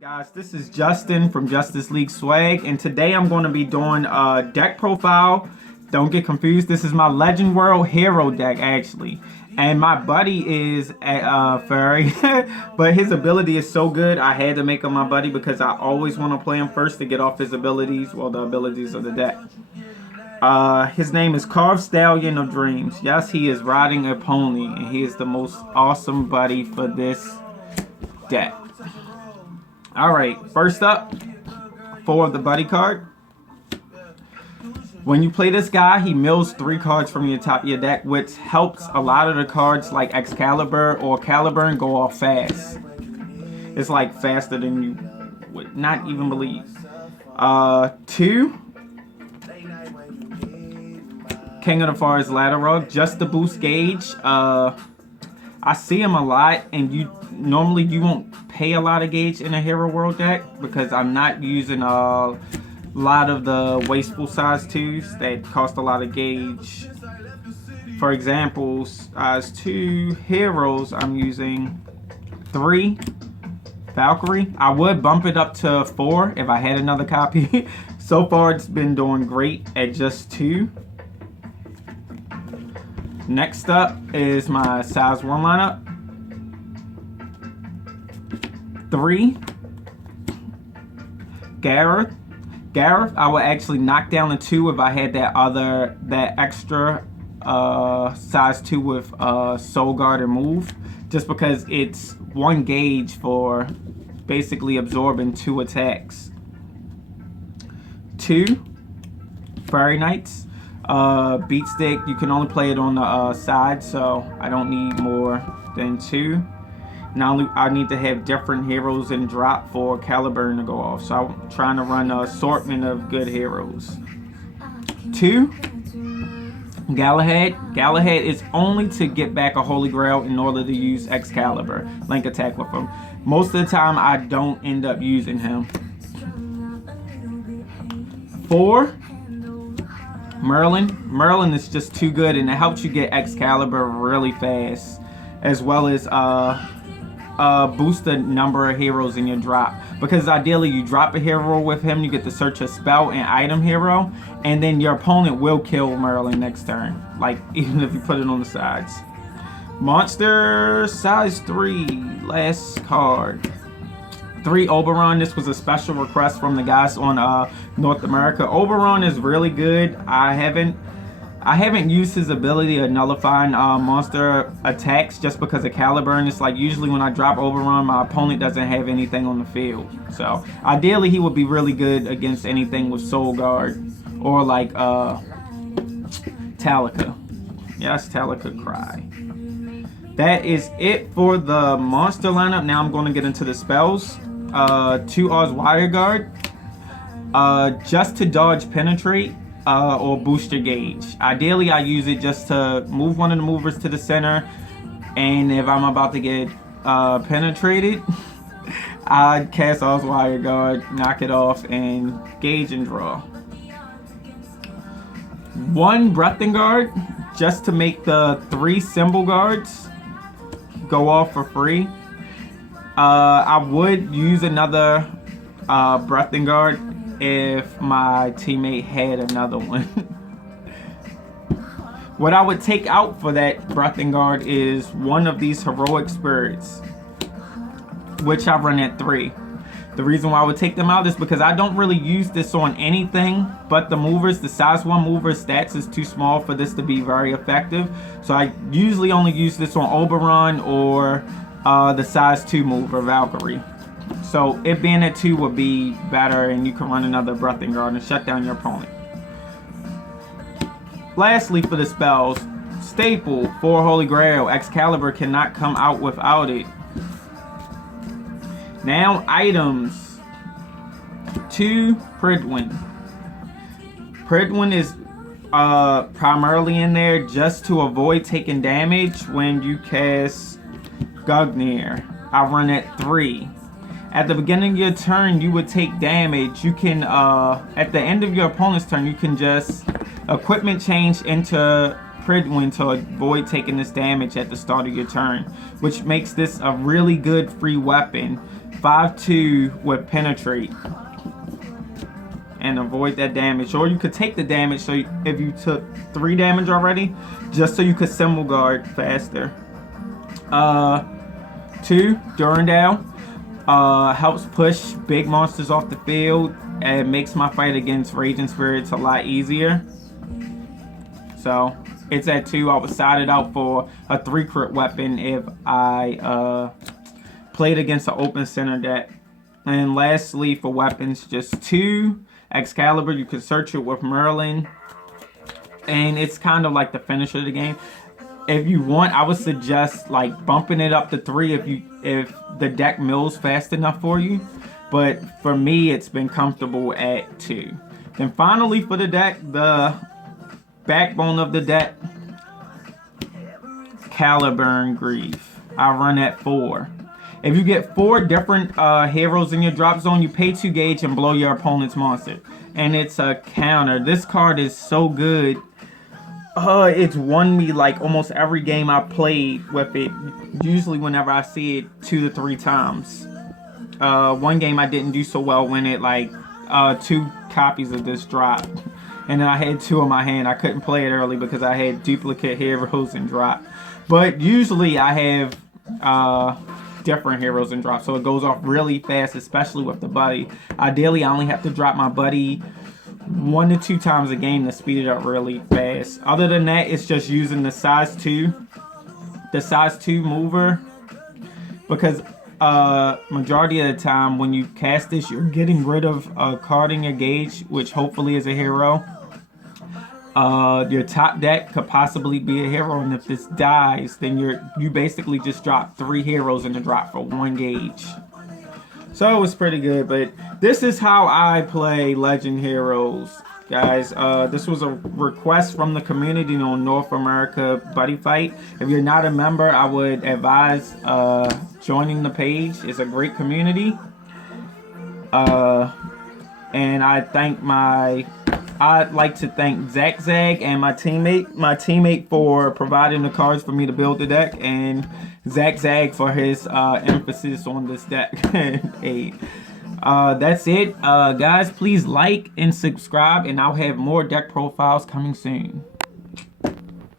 Guys, this is Justin from Justice League Swag, and today I'm going to be doing a deck profile. Don't get confused, this is my Legend World Hero deck actually. And my buddy is a furry, but his ability is so good I had to make him my buddy because I always want to play him first to get off his abilities, well, the abilities of the deck. His name is Carved Stallion of Dreams. Yes, he is riding a pony, and he is the most awesome buddy for this deck. Alright, first up, for the buddy card. When you play this guy, he mills 3 cards from your top of your deck, which helps a lot of the cards like Excalibur or Caliburn go off fast. It's like faster than you would not even believe. 2, King of the Forest Ladder Rug, just to boost gauge. I see him a lot, and normally you won't pay a lot of gauge in a Hero World deck because I'm not using a lot of the wasteful size 2s that cost a lot of gauge. For example, size 2 heroes, I'm using 3 Valkyrie. I would bump it up to 4 if I had another copy. So far it's been doing great at just 2. Next up is my size 1 lineup. 3, Gareth. I would actually knock down the 2 if I had that extra size 2 with Soul Guard and Move, just because it's 1 gauge for basically absorbing 2 attacks. 2, Fairy Knights. Beat stick, you can only play it on the side, so I don't need more than 2. Now I need to have different heroes in drop for Caliburn to go off, so I'm trying to run an assortment of good heroes. 2, Galahad. Galahad is only to get back a Holy Grail in order to use Excalibur, link attack with him. Most of the time I don't end up using him. 4, Merlin. Merlin is just too good, and it helps you get Excalibur really fast, as well as boost the number of heroes in your drop, because ideally you drop a hero with him, you get to search a spell and item hero, and then your opponent will kill Merlin next turn, like even if you put it on the sides. Monster size 3, last card. 3, Oberon. This was a special request from the guys on North America. Oberon is really good. I haven't used his ability of nullifying monster attacks just because of Caliburn. It's like usually when I drop Oberon, my opponent doesn't have anything on the field. So ideally he would be really good against anything with Soul Guard or like Talika. Yes, Talika Cry. That is it for the monster lineup. Now I'm going to get into the spells. 2 Oz Wire Guard, just to dodge penetrate or boost your gauge. Ideally I use it just to move one of the movers to the center, and if I'm about to get penetrated, I'd cast Oz Wire Guard, knock it off, and gauge and draw. 1 Breathing Guard, just to make the 3 symbol guards go off for free. I would use another Breathing Guard if my teammate had another one. What I would take out for that Breathing Guard is one of these Heroic Spirits, which I run at 3. The reason why I would take them out is because I don't really use this on anything but the movers. The size 1 mover stats is too small for this to be very effective. So I usually only use this on Oberon or the size 2 mover, Valkyrie. So it being at 2 would be better, and you can run another Breathing Guard and shut down your opponent. Lastly, for the spells, staple, 4 Holy Grail. Excalibur cannot come out without it. Now items. 2 Pridwin. Pridwin is primarily in there just to avoid taking damage when you cast Gugnir. I run at 3. At the beginning of your turn, you would take damage. You can, at the end of your opponent's turn, you can just equipment change into Pridwin to avoid taking this damage at the start of your turn, which makes this a really good free weapon 5/2 with penetrate and avoid that damage, or you could take the damage. So if you took 3 damage already, just so you could symbol guard faster. 2 Durandal helps push big monsters off the field and makes my fight against Raging Spirits a lot easier. So it's at 2. I would side it out for a 3 crit weapon if I played against an open center deck. And lastly, for weapons, just 2 Excalibur. You can search it with Merlin, and it's kind of like the finisher of the game. If you want, I would suggest like bumping it up to 3 if the deck mills fast enough for you. But for me, it's been comfortable at 2. Then finally for the deck, the backbone of the deck, Caliburn Grief. I run at 4. If you get 4 different heroes in your drop zone, you pay 2 gauge and blow your opponent's monster. And it's a counter. This card is so good. It's won me like almost every game I played with it. Usually whenever I see it 2 to 3 times. One game I didn't do so well when it like 2 copies of this dropped. And then I had 2 in my hand. I couldn't play it early because I had duplicate heroes and drop. But usually I have different heroes and drop, so it goes off really fast, especially with the buddy. Ideally, I only have to drop my buddy 1 to 2 times a game to speed it up really fast. Other than that, it's just using the size 2 mover, because majority of the time when you cast this, you're getting rid of a card in your gauge, which hopefully is a hero. Your top deck could possibly be a hero, and if this dies, then you basically just drop 3 heroes in the drop for 1 gauge. So it was pretty good, but this is how I play Legend Heroes, guys. This was a request from the community on North America BuddyFight. If you're not a member, I would advise joining the page. It's a great community. And I'd like to thank Zach Zag and my teammate for providing the cards for me to build the deck, and Zach Zag for his emphasis on this deck. Hey, that's it, guys. Please like and subscribe, and I'll have more deck profiles coming soon.